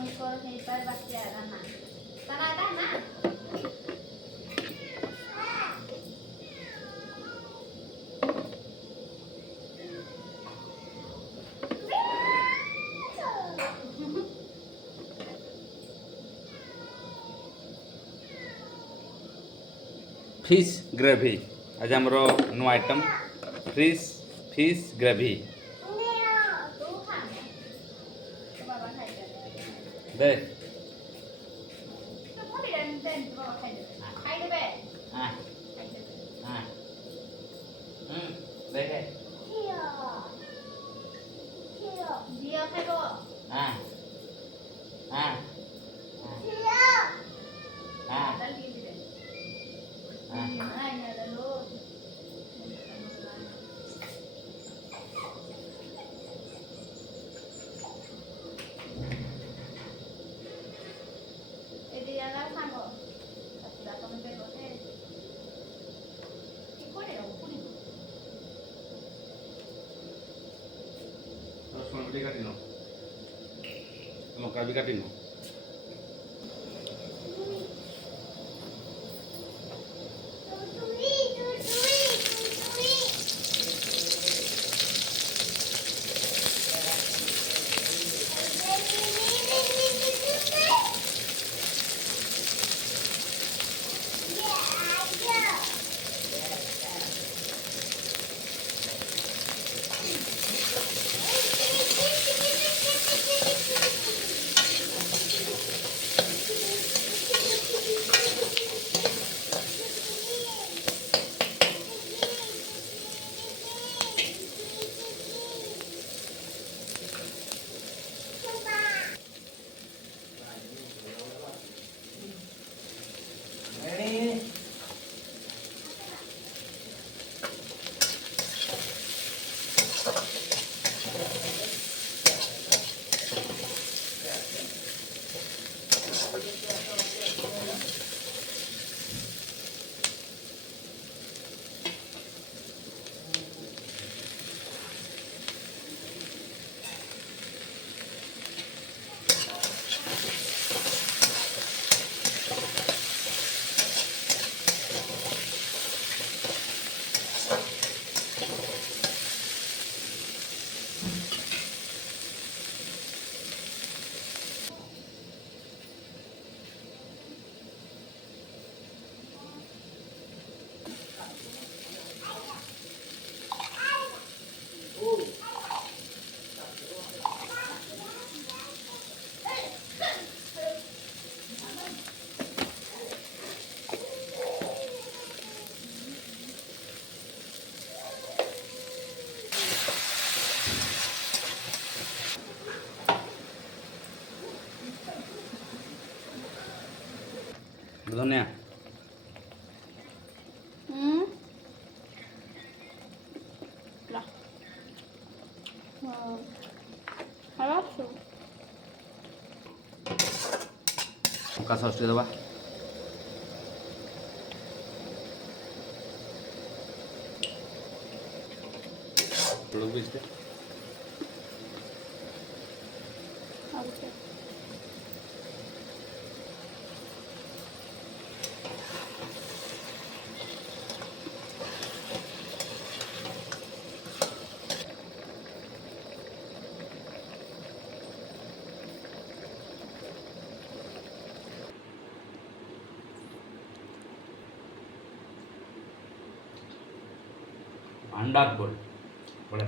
ଆପଣଙ୍କର ହେଇପାରେ ବାକି ରାନ୍ନା ତାର ଆଟା ନା फिश ग्रेवी आज आमर नुआ आइटम फिश ग्रेवी दे देखे Dia खाइबो हाँ हाँ हाँ दाल दिए दिले हाँ mana ini ada lo ini yang lah sanggo tapi dah kamu bego deh ikut deh aku nih रसुण भी काटिन लंका भी काटिन धनिया lah halus लंका सस टे दबा लोग भी इसके okay अंडा गोल बड़ा